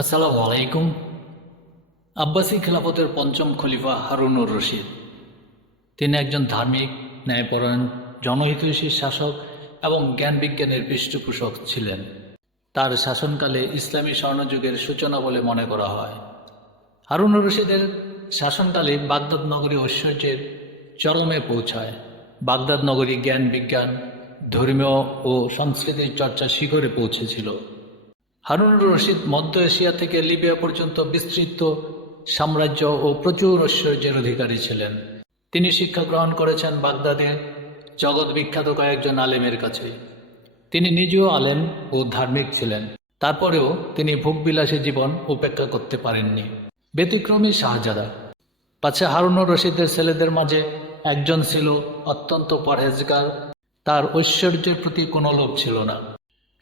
আসসালামু আলাইকুম। আব্বাসী খেলাফতের পঞ্চম খলিফা হারুনুর রশিদ। তিনি একজন ধার্মিক, ন্যায়পরায়ণ, জনহিতৈষী শাসক এবং জ্ঞান বিজ্ঞানের পৃষ্ঠপোষক ছিলেন। তার শাসনকালে ইসলামী স্বর্ণযুগের সূচনা বলে মনে করা হয়। হারুনুর রশিদের শাসনকালে বাগদাদ নগরী ঐশ্বর্যের চরমে পৌঁছায়। বাগদাদ নগরী জ্ঞান, বিজ্ঞান, ধর্মীয় ও সংস্কৃতির চর্চা শিখরে পৌঁছেছিল। হারুনুর রশিদ মধ্য এশিয়া থেকে লিবিয়া পর্যন্ত বিস্তৃত সাম্রাজ্য ও প্রচুর ঐশ্বর্যের অধিকারী ছিলেন। তিনি শিক্ষা গ্রহণ করেছেন বাগদাদের জগৎ বিখ্যাত কয়েকজন আলেমের কাছে তিনি নিজেও আলেম ও ধার্মিক ছিলেন। তারপরেও তিনি ভোগবিলাসী জীবন উপেক্ষা করতে পারেননি। ব্যতিক্রমী শাহজাদা। পাছে হারুনুর রশিদের ছেলেদের মাঝে একজন ছিল অত্যন্ত পরহেজগার। তার ঐশ্বর্যের প্রতি কোনো লোভ ছিল না।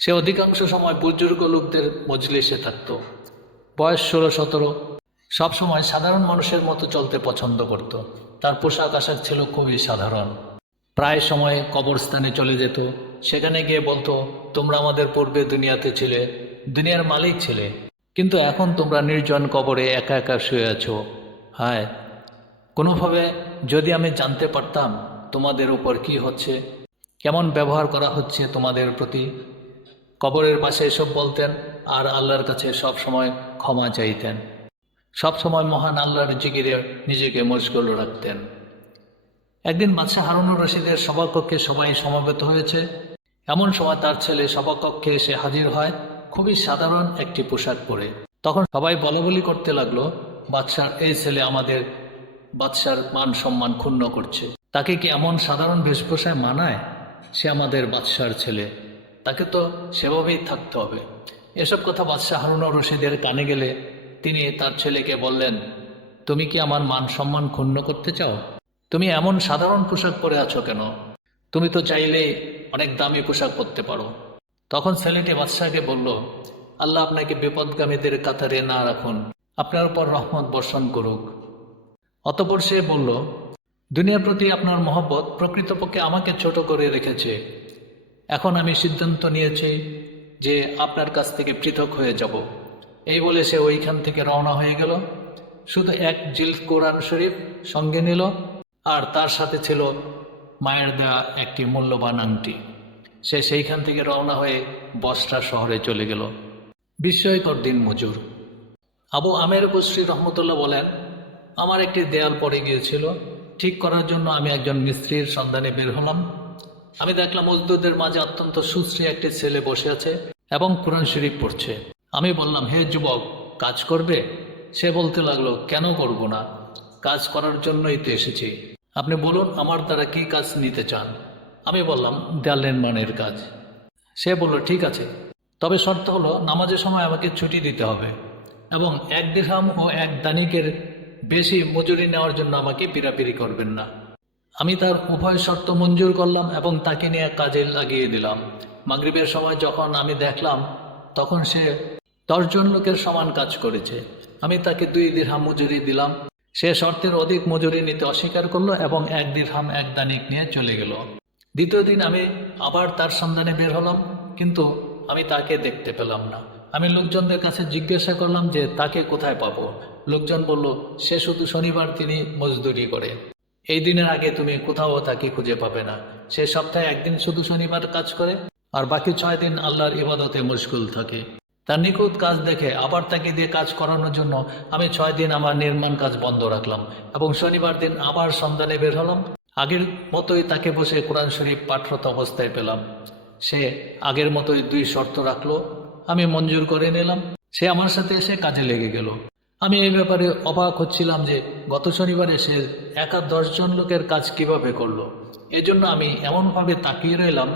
সে অধিকাংশ সময় বুজুর্গ লোকদের মজলিসে থাকত। বয়স ষোলো, সতেরো। সবসময় সাধারণ মানুষের মতো চলতে পছন্দ করত। তার পোশাক আশাক ছিল খুবই সাধারণ। প্রায় সময় কবরস্থানে চলে যেত। সেখানে গিয়ে বলতো, তোমরা আমাদের পূর্বে দুনিয়াতে ছিলে, দুনিয়ার মালিক ছিলে, কিন্তু এখন তোমরা নির্জন কবরে একা একা শুয়ে আছো। হায়, কোনোভাবে যদি আমি জানতে পারতাম তোমাদের উপর কি হচ্ছে, কেমন ব্যবহার করা হচ্ছে তোমাদের প্রতি কবরের পাশে এসব বলতেন আর আল্লাহর কাছে সব সময় ক্ষমা চাইতেন। সব সময় মহান আল্লাহর জিগিরে নিজেকে মশগুল রাখতেন। একদিন বাদশাহ হারুনুর রশিদের সভাকক্ষে সবাই সমবেত হয়েছে। এমন সময় তার ছেলে সভাকক্ষে এসে হাজির হয় খুবই সাধারণ একটি পোশাক পরে। তখন সবাই বলাবলি করতে লাগল বাদশার এই ছেলে আমাদের বাদশার মান সম্মান ক্ষুণ্ণ করছে। তাকে কি এমন সাধারণ বেশভূষায় মানায়? সে আমাদের বাদশার ছেলে। তাকে তো সেভাবেই থাকতে হবে। এসব কথা বাদশাহ হারুনুর রশিদের কানে গেলে তিনি তার ছেলেকে বললেন, তুমি কি আমার মান সম্মান ক্ষুণ্ণ করতে চাও? তুমি এমন সাধারণ পোশাক পরে আছো কেন? তুমি তো চাইলে অনেক দামি পোশাক পরতে পারো। তখন ছেলেটি বাদশাহকে বলল, আল্লাহ আপনাকে বিপদগামীদের কাতারে না রাখুন। আপনার উপর রহমত বর্ষণ করুক। অতপর সে বলল, দুনিয়ার প্রতি আপনার মহব্বত প্রকৃতপক্ষে আমাকে ছোট করে রেখেছে। এখন আমি সিদ্ধান্ত নিয়েছি যে আপনার কাছ থেকে পৃথক হয়ে যাব। এই বলে সে ওইখান থেকে রওনা হয়ে গেল। শুধু এক জিল কোরআন শরীফ সঙ্গে নিল, আর তার সাথে ছিল মায়ের দেওয়া একটি মূল্যবান আংটি। সে সেইখান থেকে রওনা হয়ে বস্ত্রা শহরে চলে গেল। বিস্ময়কর দিন মজুর। আবু আমের বশ্রী রহমতুল্লাহ বলেন, আমার একটি দেয়াল পড়ে গিয়েছিল। ঠিক করার জন্য আমি একজন মিস্ত্রির সন্ধানে বের হলাম। আমি দেখলাম মজদুরদের মাঝে অত্যন্ত সুশ্রী একটি ছেলে বসে আছে এবং কোরআন শরীফ পড়ছে। আমি বললাম, হে যুবক, কাজ করবে? সে বলতে লাগল, কেন করব না? কাজ করার জন্যই তো এসেছি। আপনি বলুন, আমার দ্বারা কি কাজ নিতে চান? আমি বললাম দেয়াল নির্মাণের কাজ। সে বলল, ঠিক আছে। তবে শর্ত হলো, নামাজের সময় আমাকে ছুটি দিতে হবে এবং এক দিরহাম ও এক দানিকের বেশি মজুরি নেওয়ার জন্য আমাকে পিরাপিরি করবেন না। আমি তার উভয় শর্ত মঞ্জুর করলাম এবং তাকে নিয়ে কাজে লাগিয়ে দিলাম। মাগরিবের সময় যখন আমি দেখলাম, তখন সে দশজন লোকের সমান কাজ করেছে। আমি তাকে দুই দিরহাম মজুরি দিলাম। সে শর্তের অধিক মজুরি নিতে অস্বীকার করল এবং এক দিরহাম এক দানিক নিয়ে চলে গেল। দ্বিতীয় দিন আমি আবার তার সন্ধানে বের হলাম, কিন্তু আমি তাকে দেখতে পেলাম না। আমি লোকজনদের কাছে জিজ্ঞাসা করলাম যে, তাকে কোথায় পাবো? লোকজন বলল, সে শুধু শনিবার তিনি মজদুরি করে। এই দিনের আগে তুমি কোথাও তাকে খুঁজে পাবে না। সে সপ্তাহে একদিন শুধু শনিবার কাজ করে, আর বাকি ছয় দিন আল্লাহর ইবাদতে মুশকুল থাকে। তার নিখুঁত কাজ দেখে আবার তাকে দিয়ে কাজ করানোর জন্য আমি ছয় দিন আমার নির্মাণ কাজ বন্ধ রাখলাম এবং শনিবার দিন আবার সন্ধানে বের হলাম। আগের মতোই তাকে বসে কোরআন শরীফ পাঠরত অবস্থায় পেলাম। সে আগের মতোই দুই শর্ত রাখল, আমি মঞ্জুর করে নিলাম। সে আমার সাথে এসে কাজে লেগে গেল। আমি এই ব্যাপারে অবাক হচ্ছিলাম যে গত শনিবারে সে একা দশজন লোকের কাজ কীভাবে করল। এজন্য আমি এমনভাবে তাকিয়ে রইলাম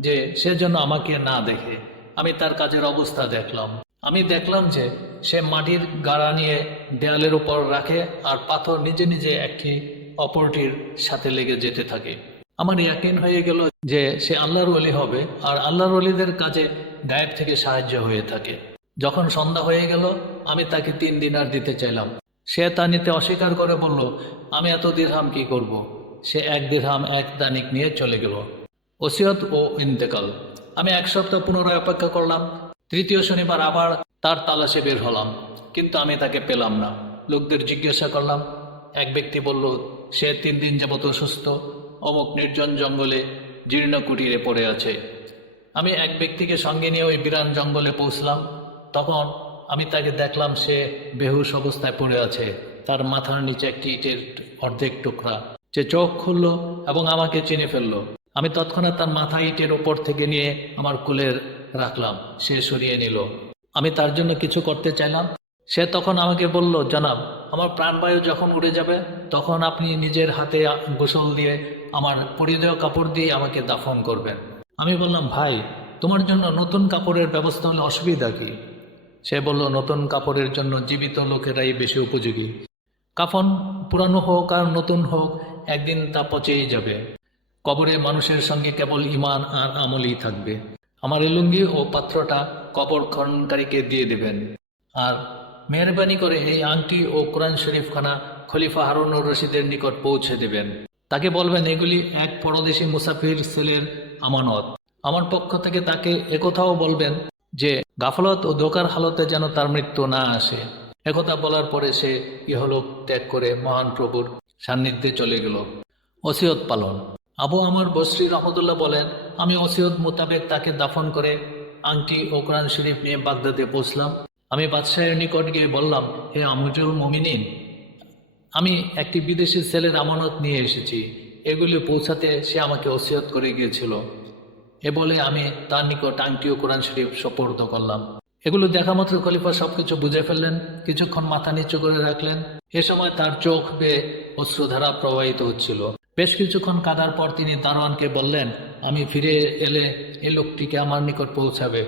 যে সে যেন আমাকে না দেখে। আমি তার কাজের অবস্থা দেখলাম। আমি দেখলাম যে সে মাটির গাড়া নিয়ে দেয়ালের উপর রাখে আর পাথর নিজে নিজে একটি অপরটির সাথে লেগে যেতে থাকে। আমার ইয়াকিন হয়ে গেল যে সে আল্লাহর অলি হবে আর আল্লাহর অলিদের কাজে গায়েব থেকে সাহায্য হয়ে থাকে। যখন সন্ধ্যা হয়ে গেল, আমি তাকে তিন দিনার দিতে চাইলাম। সে তা নিতে অস্বীকার করে বলল, আমি এত দিরহাম কি করব। সে এক দিরহাম, এক দানিক নিয়ে চলে গেল। ওসিয়ত ও ইন্তেকাল। আমি এক সপ্তাহ পুনরায় অপেক্ষা করলাম। তৃতীয় শনিবার আবার তার তালাশে বের হলাম। কিন্তু আমি তাকে পেলাম না। লোকদের জিজ্ঞাসা করলাম। এক ব্যক্তি বলল, সে তিন দিন যাবত অসুস্থ। অমুক নির্জন জঙ্গলে জীর্ণ কুটিরে পড়ে আছে। আমি এক ব্যক্তিকে সঙ্গে নিয়ে ওই বিরান জঙ্গলে পৌঁছলাম। তখন আমি তাকে দেখলাম সে বেহুশ অবস্থায় পড়ে আছে। তার মাথার নিচে একটি ইটের অর্ধেক টুকরা। সে চোখ খুলল এবং আমাকে চিনে ফেলল। আমি তৎক্ষণাৎ তার মাথা ইটের ওপর থেকে নিয়ে আমার কোলের রাখলাম। সে সরিয়ে নিল। আমি তার জন্য কিছু করতে চাইলাম। সে তখন আমাকে বলল, জনাব, আমার প্রাণবায়ু যখন উড়ে যাবে, তখন আপনি নিজের হাতে গোসল দিয়ে আমার পরিধেয় কাপড় দিয়ে আমাকে দাফন করবেন। আমি বললাম, ভাই, তোমার জন্য নতুন কাপড়ের ব্যবস্থা হলে অসুবিধা কি? সে বলল, নতুন কাপড়ের জন্য জীবিত লোকেরাই বেশি উপযোগী। কাফন পুরানো হোক আর নতুন হোক, একদিন তা পচেই যাবে। কবরে মানুষের সঙ্গে কেবল ইমান আর আমলই থাকবে। আমার এই লুঙ্গি ও পাত্রটা কবর খননকারীকে দিয়ে দেবেন। আর মেহরবানি করে এই আংটি ও কোরআন শরীফখানা খলিফা হারুনুর রশিদের নিকট পৌঁছে দেবেন। তাকে বলবেন, এগুলি এক পরদেশি মুসাফির ছেলের আমানত। আমার পক্ষ থেকে তাকে একথাও বলবেন যে গাফলত ও দোকার হালতে যেন তার মৃত্যু না আসে। একথা বলার পরে সে ইহলোক ত্যাগ করে মহান প্রভুর সান্নিধ্যে চলে গেল। ওসিয়ত পালন। আবু আমার বসরি রহমতুল্লাহ বলেন, আমি ওসিয়ত মোতাবেক তাকে দাফন করে আংটি ও কোরআন শরীফ নিয়ে বাগদাদে পৌঁছলাম। আমি বাদশাহের নিকট গিয়ে বললাম, হে আমুজুল মমিনিন, আমি একটি বিদেশি ছেলের আমানত নিয়ে এসেছি। এগুলি পৌঁছাতে সে আমাকে ওসিয়ত করে গিয়েছিল। এ বলে আমি তার নিকট আংটি ও কোরআন শরীফ সপর্দ করলাম। এগুলো দেখা মাত্র খলিফা সবকিছু বুঝে ফেললেন, কিছুক্ষণ মাথা নিচু করে রাখলেন। এ সময় তার চোখ বেয়ে অশ্রুধারা প্রবাহিত হচ্ছিল। বেশ কিছুক্ষণ কাদার পর তিনি দারোয়ানকে বললেন, আমি ফিরে এলে এ লোকটিকে আমার নিকট পৌঁছাবে।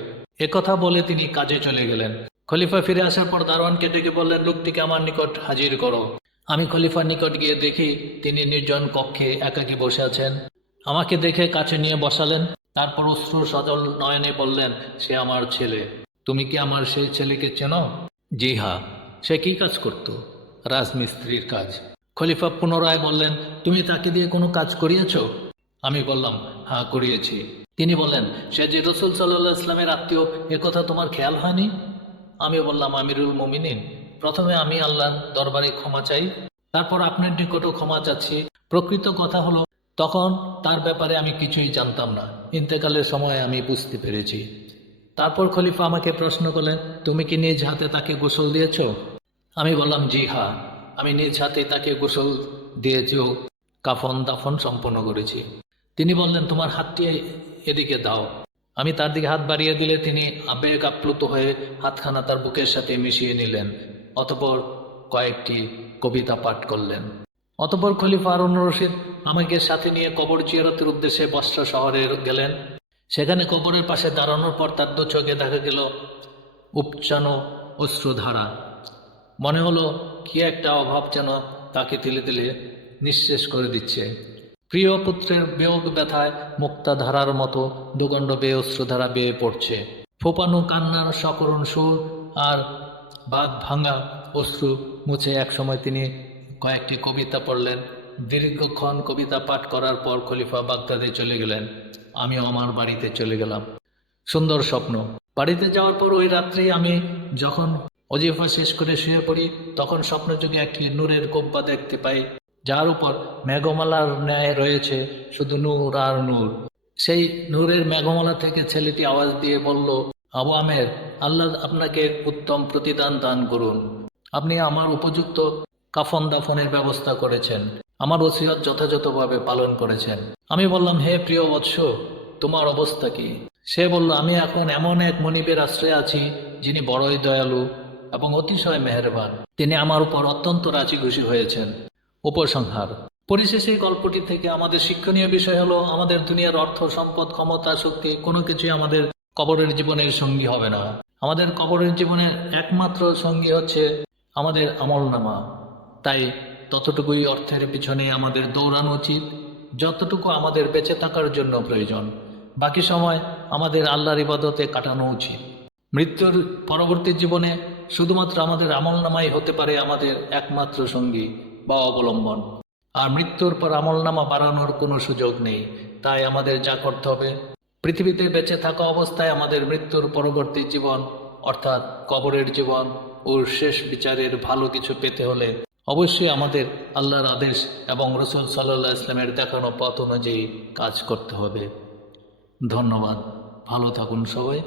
একথা বলে তিনি কাজে চলে গেলেন। খলিফা ফিরে আসার পর দারোয়ানকে ডেকে বললেন, লোকটিকে আমার নিকট হাজির করো। আমি খলিফার নিকট গিয়ে দেখি তিনি নির্জন কক্ষে একাকী বসে আছেন। আমাকে দেখে কাছে নিয়ে বসালেন তারপর অশ্রু সজল নয়নে বললেন, সে আমার ছেলে। তুমি কি আমার সেই ছেলেকে চেনো? জি হা। সে কি কাজ করত? রাজমিস্ত্রির কাজ। খলিফা পুনরায় বললেন, তুমি তাকে দিয়ে কোনো কাজ করিয়েছ? আমি বললাম হ্যাঁ করিয়েছি। তিনি বললেন, সে যে রসুল সাল্লাহ ইসলামের আত্মীয় একথা তোমার খেয়াল হয়নি? আমি বললাম, আমিরুল মমিনিন। প্রথমে আমি আল্লাহর দরবারে ক্ষমা চাই, তারপর আপনার নিকটও ক্ষমা চাচ্ছি। প্রকৃত কথা হলো, তখন তার ব্যাপারে আমি কিছুই জানতাম না। ইন্তেকালের সময় আমি বুঝতে পেরেছি। তারপর খলিফা আমাকে প্রশ্ন করলেন, তুমি কি নিজ হাতে তাকে গোসল দিয়েছ? আমি বললাম, জি হা, আমি নিজ হাতে তাকে গোসল দিয়েছি কাফন দাফন সম্পন্ন করেছি। তিনি বললেন, তোমার হাতটি এদিকে দাও। আমি তার দিকে হাত বাড়িয়ে দিলে তিনি আবেগ আপ্লুত হয়ে হাতখানা তার বুকের সাথে মিশিয়ে নিলেন, অতপর কয়েকটি কবিতা পাঠ করলেন। অতপর খলিফা আরুন রশিদ আমাকে সাথে নিয়ে কবর জিয়ারতের উদ্দেশ্যে বস্ত্র শহরে গেলেন। সেখানে কবরের পাশে দাঁড়ানোর পর তার দু চোখে দেখা গেল উপচানো অশ্রুধারা। মনে হলো, কি একটা অভাব যেন তাকে তিলে তিলে নিঃশেষ করে দিচ্ছে। প্রিয় পুত্রের বিয়োগ ব্যথায় মুক্তাধারার মতো দুগণ্ড বেয়ে অশ্রুধারা বেয়ে পড়ছে। ফোপানো কান্নার সকরণ সুর আর বাদ ভাঙা অশ্রু মুছে একসময় তিনি কয়েকটি কবিতা পড়লেন। দীর্ঘক্ষণ কবিতা পাঠ করার পর খলিফা বাগদাদে চলে গেলেন। আমিও আমার বাড়িতে চলে গেলাম। সুন্দর স্বপ্ন। বাড়িতে যাওয়ার পর ওই রাত্রি আমি যখন অজিফা শেষ করে শুয়ে পড়ি, তখন স্বপ্নযোগে একটি নূরের কোব্বা দেখতে পাই। যার উপর মেঘমালার ন্যায় রয়েছে শুধু নূর আর নূর। সেই নূরের মেঘমালা থেকে ছেলেটি আওয়াজ দিয়ে বলল, আবু আমের, আল্লাহ আপনাকে উত্তম প্রতিদান দান করুন। আপনি আমার উপযুক্ত কাফন দাফনের ব্যবস্থা করেছেন। আমার ওসিয়ত যথাযথভাবে পালন করেছেন। আমি বললাম, হে প্রিয় বৎস, তোমার অবস্থা কি? সে বলল, আমি এখন এমন এক মনিবের আশ্রয়ে আছি, যিনি বড়ই দয়ালু এবং অতিশয় মেহেরবান। তিনি আমার উপর অত্যন্ত রাজি খুশি হয়েছেন। উপসংহার। পরিশেষে গল্পটি থেকে আমাদের শিক্ষণীয় বিষয় হলো, আমাদের দুনিয়ার অর্থ, সম্পদ, ক্ষমতা, শক্তি কোনো কিছুই আমাদের কবরের জীবনের সঙ্গী হবে না। আমাদের কবরের জীবনের একমাত্র সঙ্গী হচ্ছে আমাদের আমল নামা তাই ততটুকুই অর্থের পিছনে আমাদের দৌড়ানো উচিত। যতটুকু আমাদের বেঁচে থাকার জন্য প্রয়োজন, বাকি সময় আমাদের আল্লাহর ইবাদতে কাটানো উচিত। মৃত্যুর পরবর্তী জীবনে শুধুমাত্র আমাদের আমল নামাই হতে পারে আমাদের একমাত্র সঙ্গী বা অবলম্বন। আর মৃত্যুর পর আমলনামা বাড়ানোর কোনো সুযোগ নেই, তাই আমাদের যা করতে হবে। পৃথিবীতে বেঁচে থাকা অবস্থায় আমাদের মৃত্যুর পরবর্তী জীবন, অর্থাৎ কবরের জীবন ও শেষ বিচারের ভালো কিছু পেতে হলে অবশ্যই আমাদের আল্লাহর আদেশ এবং রসুল সাল্লাহ ইসলামের দেখানো পথ অনুযায়ী কাজ করতে হবে। ধন্যবাদ। ভালো থাকুন সবাই।